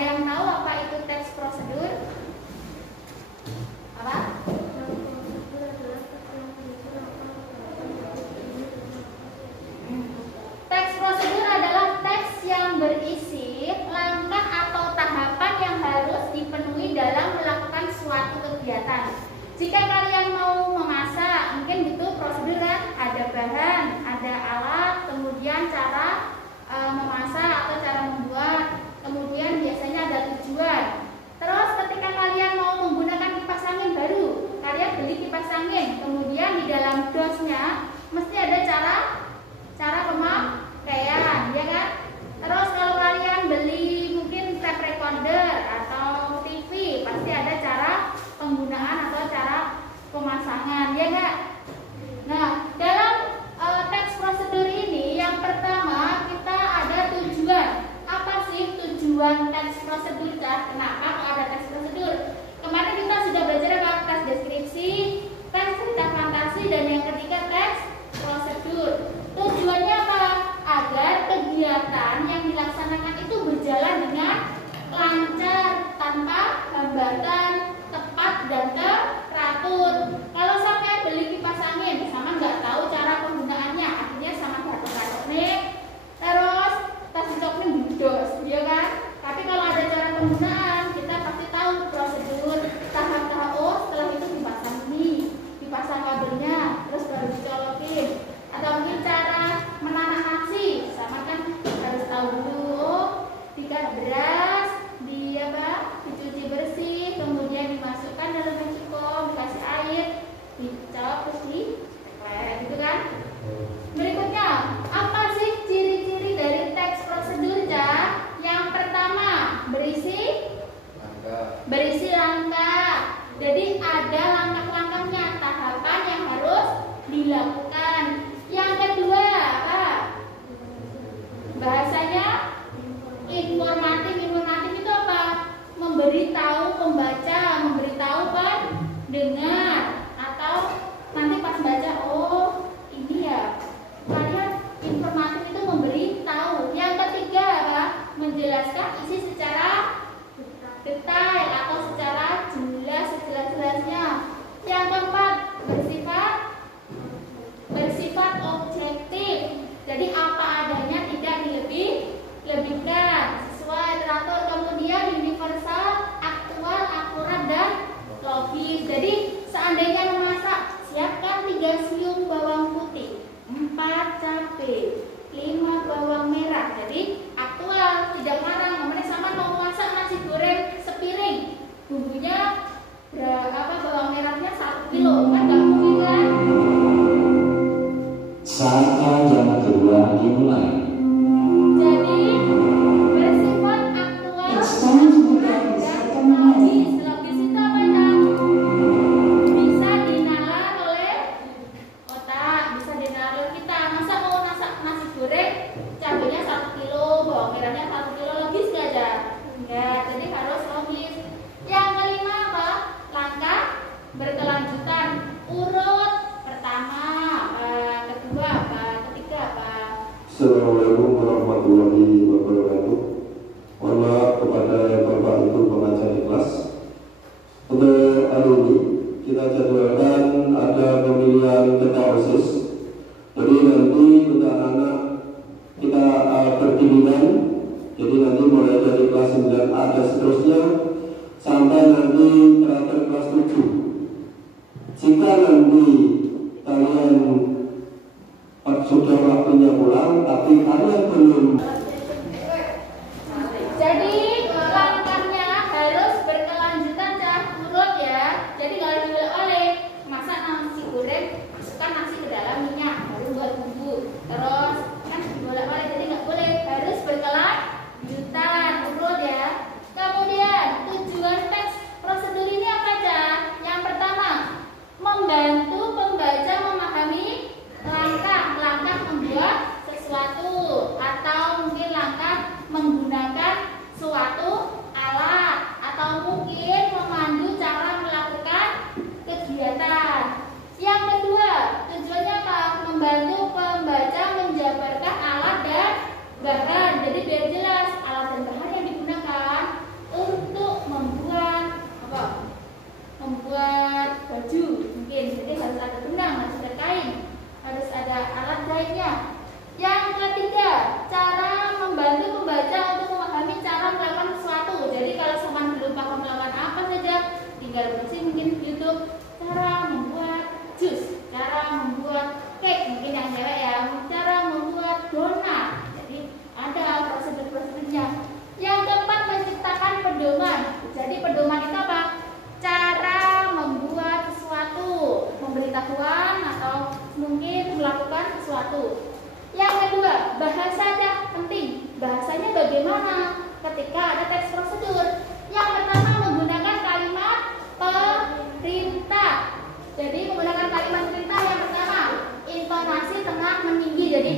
yang tahu apa itu teks prosedur? Apa? Teks prosedur adalah teks yang berisi langkah atau tahapan yang harus dipenuhi dalam melakukan suatu kegiatan. Jika kalian mau memasak, mungkin gitu prosedur kan? Ada bahan, ada alat, kemudian cara memasak atau cara membuat, kemudian biasanya ada tujuan. Terus ketika kalian mau menggunakan kipas angin baru, kalian beli kipas angin, kemudian di dalam dosnya mesti ada cara pemakaian, ya kan? Terus kalau kalian beli mungkin tape recorder atau TV, pasti ada cara penggunaan atau cara pemasangan, ya enggak? Nah, dalam teks prosedur ini yang pertama kita ada tujuan. Apa sih tujuan teks prosedur? Kenapa kok ada teks prosedur? Kemarin kita sudah belajar apa? Teks deskripsi, teks cerita fantasi, dan yang ketiga teks prosedur. Tujuannya apa? Agar kegiatan yang dilaksanakan itu berjalan dengan lancar, tanpa hambatan, tepat dan teratur. Kalau sampai beli kipas angin sama nggak tahu cara penggunaannya, akhirnya sama gatot-gatot nih, terus tas dicopin dos, ya kan? Tapi kalau ada cara penggunaan, kita pasti tahu prosedur tahap-tahap. Oh, setelah itu dipasang ini, dipasang kabelnya, terus baru dicolokin. Atau mungkin cara menanak nasi, sama kan harus tahu dulu. Oh, diikat beras, dicuci bersih, kemudian dimasukkan dalam mencukong, dikasih air, dicop, terus diteklek, gitu kan? Berikutnya, apa sih ciri-ciri dari teks prosedur, Cak? Yang pertama, berisi langkah. Jadi ada langkah-langkahnya, tahapan yang harus dilakukan. Yang kedua, apa? Bahasanya informatif. Informatif itu apa? Memberitahu pembaca, memberitahu pendengar, atau nanti pas baca, oh ini ya, kalian informatif itu memberitahu. Yang ketiga apa? Menjelaskan isi secara detail atau secara jelas, sejelas-jelasnya. Yang keempat, bersifat objektif. Jadi apa adanya, tidak dilebih-lebihkan, sesuai teratur. Kemudian universal, aktual, akurat, dan logis. Jadi seandainya memasak, siapkan 3 siung bawang putih, 4 cabai, 5 bawang merah. Jadi aktual, tidak ngarang. Kemudian sama mau masak nasi goreng sepiring, bumbunya berapa, bawang merahnya 1 kilo, kan nggak mungkin kan? Saatnya jam kedua dimulai. Jadi bersifat aktual, akurat, dan logis. Logis itu apa, Cak? Bisa dinalar oleh otak, bisa dinalar oleh kita. Masa mau masak nasi goreng, cabenya 1 kilo, bawang merahnya 1 kilo, logis nggak, Cak? Enggak, jadi harus logis. Yang kelima apa? Langkah berkelanjutan, urut pertama, kedua apa, ketiga apa. Assalamualaikum warahmatullahi wabarakatuh. Mohon maaf kepada Bapak Ibu pengajar di kelas. Untuk hari ini kita jadwalkan ada pemilihan ketua OSIS. Jadi nanti untuk anak kita bergiliran. Jadi nanti mulai dari kelas 9A dan seterusnya sampai nanti terakhir kelas 7. Jika nanti kalian sudah waktunya pulang, tapi kalian belum. Jadi langkahnya harus berkelanjutan, Cak, urut ya. Jadi kalau oleh masak nasi goreng, masukkan nasi ke dalam minyak, baru buat bumbu. Terus kan boleh-boleh, jadi nggak boleh, harus berkelanjutan, urut ya. Kemudian tujuan teks prosedur ini apa, Cak? Yang pertama, membantu pembaca memahami langkah-langkah membuat sesuatu. ketika ada teks prosedur. Yang pertama menggunakan kalimat perintah. Jadi menggunakan kalimat perintah yang pertama, intonasi tengah meninggi. Jadi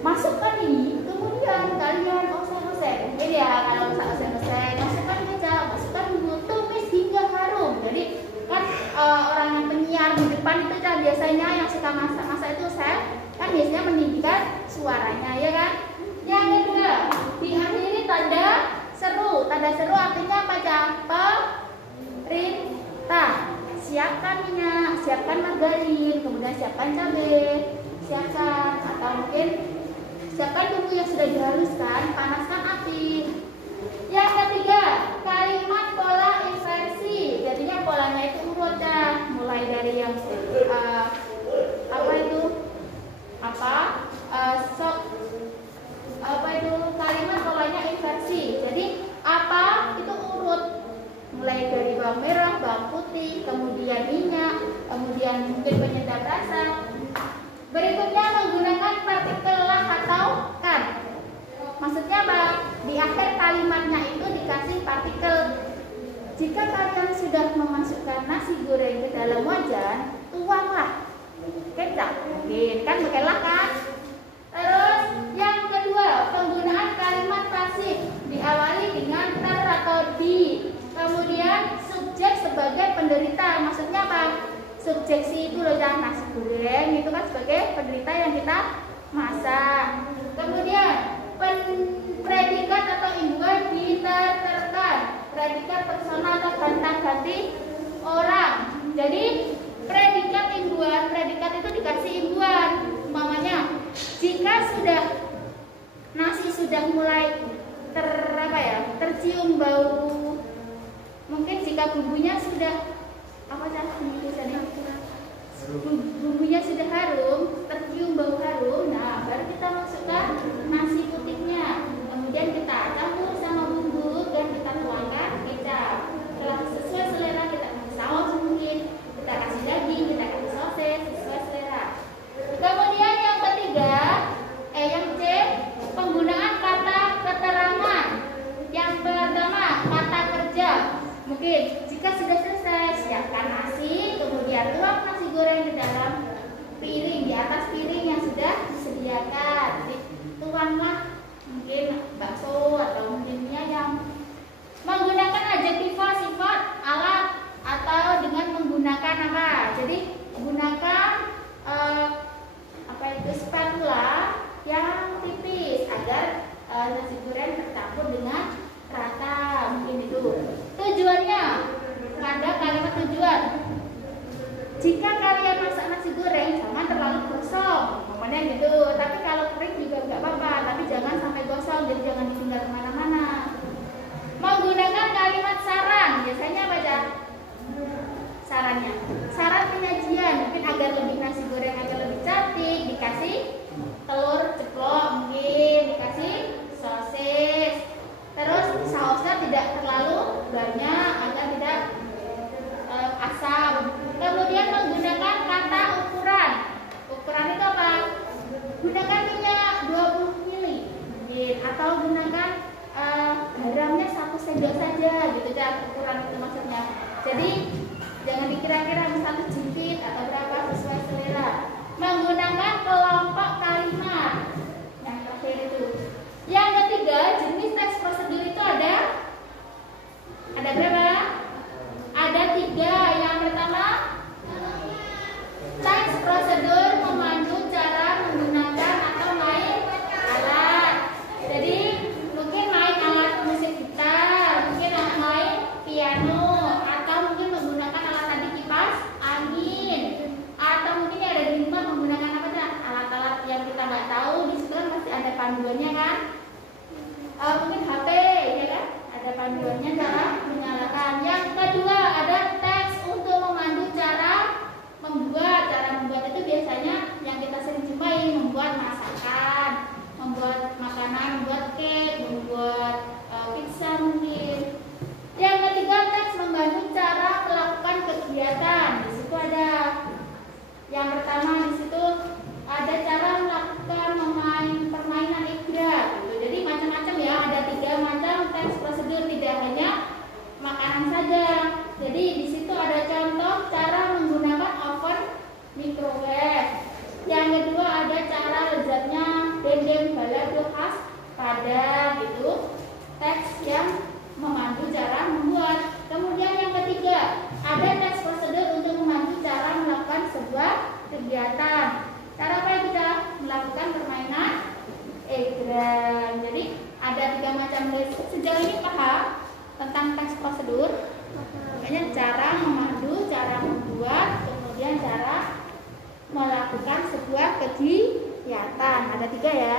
masukkan ini, kemudian kalian oseng-oseng. Mungkin ya kalau oseng-oseng, masukkan kecap, masukkan bumbu, tumis hingga harum. Jadi kan orang yang penyiar di depan itu kan biasanya yang suka masak-masak itu saya kan biasanya meninggikan suaranya, ya kan? Yang kedua, diakhiri tanda seru. Tanda seru artinya apa? Perintah. Siapkan minyak, siapkan margarin, kemudian siapkan cabai, siapkan atau mungkin siapkan bumbu yang sudah dihaluskan, panaskan api. Yang ketiga, kalimat pola inversi. Jadinya polanya itu urut ya, mulai dari yang kalimat polanya inversi. Jadi apa itu urut, mulai dari bawang merah, bawang putih, kemudian minyak, kemudian mungkin penyedap rasa. Berikutnya menggunakan partikel lah atau kan. Maksudnya apa? Di akhir kalimatnya itu dikasih partikel. Jika kalian sudah memasukkan nasi goreng ke dalam wajan, tuanglah kecap. Mungkin kan pakailah kan. Terus yang kedua, penggunaan kalimat pasif diawali dengan ter atau di. Kemudian subjek sebagai penderita. Maksudnya apa? Subjeksi itu loh, yang nasi goreng itu kan sebagai penderita yang kita masak. Kemudian predikat atau imbuhan diterterkan. Predikat personal atau ganti orang. Jadi predikat imbuhan, predikat itu dikasih imbuhan. Umpamanya, jika nasi sudah mulai tercium bau, mungkin jika bumbunya sudah bumbunya sudah harum, tercium bau harum, nah baru kita masukkan nasi putihnya. Kemudian kita campur sama bumbu dan kita tuangkan kecap. Setelah sesuai selera kita kasih saus, mungkin kita kasih daging, kita kasih sosis sesuai selera. Kemudian yang ketiga, yang C, penggunaan kata keterangan. Yang pertama, kata kerja. Mungkin jika sudah selesai, siapkan nasi, kemudian tuang nasi goreng ke dalam piring, di atas piring yang sudah disediakan. Jadi tuanglah mungkin bakso atau mungkin mie ayam. Menggunakan adjektiva sifat alat atau dengan menggunakan apa? Jadi gunakan spatula yang tipis agar nasi goreng tercampur dengan rata, mungkin itu. Tujuannya, ada kalimat tujuan. Jika kalian masak nasi goreng jangan terlalu gosong, kemudian gitu. Tapi kalau kering juga nggak apa-apa, tapi jangan sampai gosong, jadi jangan ditinggal kemana-mana. Menggunakan kalimat saran, biasanya apa aja? Sarannya, saran penyajian, mungkin agar lebih nasi goreng agar lebih cantik, dikasih telur ceplok, mungkin dikasih sosis. Terus sausnya tidak terlalu banyak agar tidak asam. Kemudian menggunakan kata ukuran. Ukuran itu apa? Gunakan minyak 20 ml atau gunakan garamnya 1 sendok saja, gitu ya. Ukuran itu maksudnya. Jadi jangan dikira-kira 1 jipit atau berapa, sesuai selera. Menggunakan kelompok kalimat. Yang terakhir itu. Yang ketiga, jenis teks prosedur itu ada berapa? Ada 3. Yang pertama, teks prosedur memandu cara menggunakan atau main alat. Jadi mungkin main alat musik gitar, mungkin main piano, atau mungkin menggunakan alat tadi kipas angin, atau mungkin ada di rumah menggunakan apa dah? Alat-alat yang kita nggak tahu, di situ kan masih ada panduannya kan? Mungkin HP, ya kan? Ada panduannya cara menyalakan. Yang kedua, ada teks untuk memandu cara membuat. Cara membuat itu biasanya yang kita sering jumpai, membuat masakan, membuat makanan, membuat cake, membuat pizza mungkin. Yang ketiga, teks membantu cara melakukan kegiatan. Di situ ada yang pertama, di situ ada cara melakukan permainan igrah. Gitu. Jadi macam-macam ya, ada 3 ada gitu teks yang memandu cara membuat. Kemudian yang ketiga, ada teks prosedur untuk memandu cara melakukan sebuah kegiatan. Cara apa ya kita melakukan permainan egrang. Jadi ada 3 macam list. Sejauh ini paham tentang teks prosedur? Makanya cara memandu, cara membuat, kemudian cara melakukan sebuah kegiatan. Ada 3 ya.